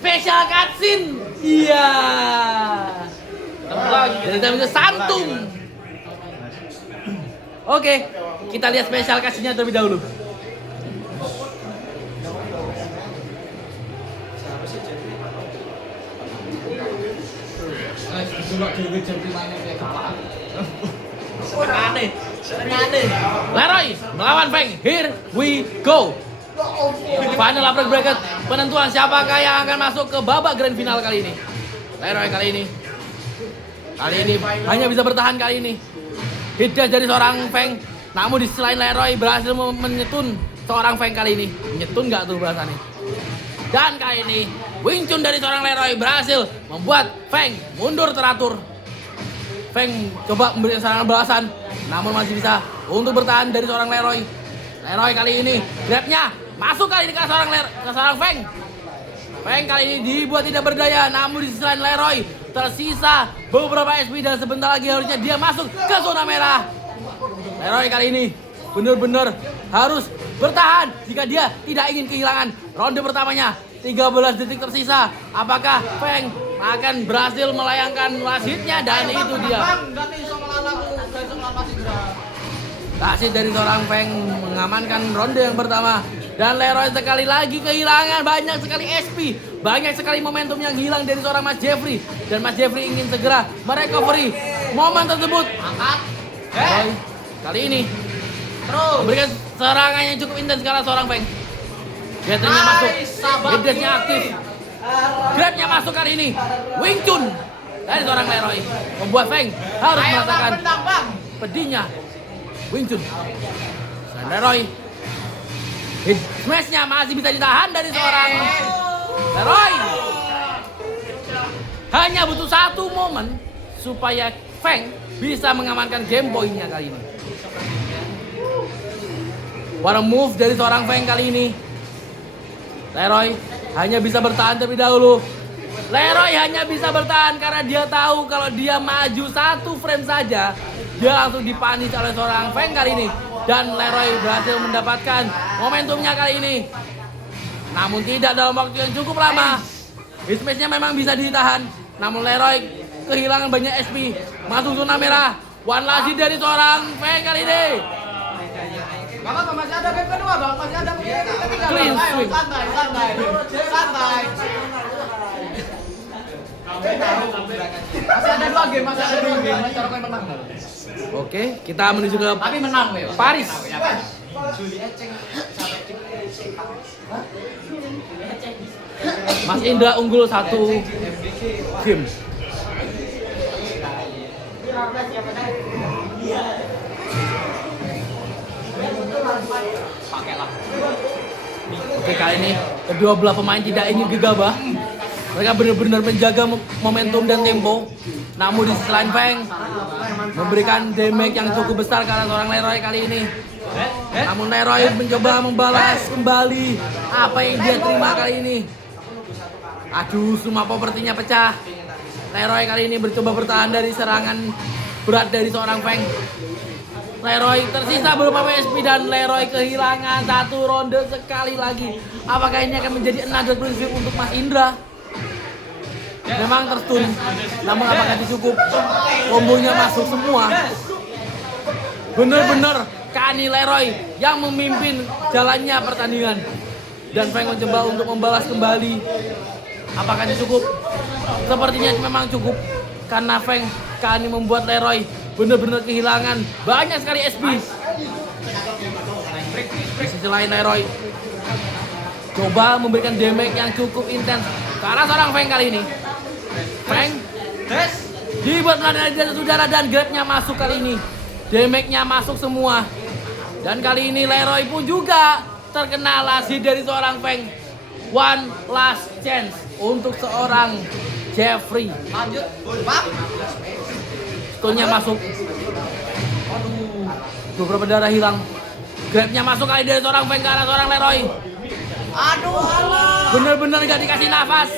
Special cutscene. Iya. Dari time itu santum. Oke, kita lihat special cutscene-nya terlebih dahulu. Leroy melawan Feng. Here we go. Final upper bracket penentuan siapakah yang akan masuk ke babak grand final kali ini. Leroy kali ini hanya bisa bertahan kali ini. Hit dash dari seorang Feng. Namun di selain Leroy berhasil menyetun seorang Feng kali ini. Menyetun nggak tuh bahasannya? Dan kali ini Wing Chun dari seorang Leroy berhasil membuat Feng mundur teratur. Feng coba memberikan serangan balasan, namun masih bisa untuk bertahan dari seorang Leroy. Leroy kali ini grabnya masuk kali ini ke seorang Feng. Feng kali ini dibuat tidak berdaya, namun di selain Leroy tersisa beberapa SP dan sebentar lagi harusnya dia masuk ke zona merah. Leroy kali ini benar-benar harus bertahan jika dia tidak ingin kehilangan ronde pertamanya. 13 detik tersisa. Apakah Feng akan berhasil melayangkan last hit-nya? Dan itu dia. Last hit dari seorang Feng mengamankan ronde yang pertama. Dan Leroy sekali lagi kehilangan banyak sekali SP. Banyak sekali momentum yang hilang dari seorang Mas Jeffrey. Dan Mas Jeffrey ingin segera merecovery momen tersebut. Leroy kali ini memberikan serangan yang cukup intens karena seorang Feng. Gathering-nya masuk, hit-nya aktif. Grab-nya masuk kali ini. Wing Chun dari seorang Leroy membuat Feng harus merasakan pedihnya Wing Chun. Dan Leroy, hit smash-nya masih bisa ditahan dari seorang Leroy. Hanya butuh satu momen supaya Feng bisa mengamankan game point-nya kali ini. What a move dari seorang Feng kali ini. Leroy hanya bisa bertahan terlebih dahulu. Leroy hanya bisa bertahan karena dia tahu kalau dia maju satu frame saja, dia langsung dipunish oleh seorang Feng kali ini. Dan Leroy berhasil mendapatkan momentumnya kali ini. Namun tidak dalam waktu yang cukup lama. Hit smash-nya memang bisa ditahan, namun Leroy kehilangan banyak SP. Masuk zona merah. One last hit dari seorang Feng kali ini. Bang, masih ada game kedua, Bang. Masih ada game ketiga. Clean sweep. Santai. Masih ada dua game. Cara kalian menang. Oke, kita menuju ke Tapi menang, Wei. Paris. Mas Indra unggul 1 game. Pakailah. Oke, kali ini kedua belah pemain tidak ingin gegabah. Mereka benar-benar menjaga momentum dan tempo. Namun di sisi lain Feng memberikan damage yang cukup besar karena seorang Leroy kali ini. Namun Leroy mencoba membalas kembali apa yang dia terima kali ini. Aduh, semua propertinya pecah. Leroy kali ini mencoba bertahan dari serangan berat dari seorang Feng. Leroy tersisa beberapa SP dan Leroy kehilangan satu ronde sekali lagi. Apakah ini akan menjadi another clean sweep untuk Mas Indra? Memang terstun, namun apakah cukup? Kombonya masuk semua. Bener-bener Kani Leroy yang memimpin jalannya pertandingan. Dan Feng mencoba untuk membalas kembali. Apakah cukup? Sepertinya memang cukup. Karena Feng Kani membuat Leroy benar-benar kehilangan banyak sekali SP. Di sisi lain Leroy coba memberikan damage yang cukup intens karena seorang Feng kali ini. Feng dibuat menarik dari udara dan grab-nya masuk kali ini. Damage-nya masuk semua. Dan kali ini Leroy pun juga terkena last hit dari seorang Feng. One last chance untuk seorang Jeffrey. Lanjut, Pak. Stunnya masuk. Aduh, beberapa darah hilang. Grab-nya masuk kali dari seorang Feng ke arah seorang Leroy. Aduh, Bener-bener gak dikasih nafas.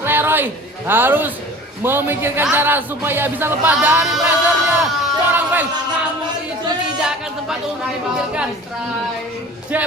Leroy harus memikirkan cara supaya bisa lepas dari pressure-nya seorang Feng. Namun itu tidak akan sempat untuk dipikirkan.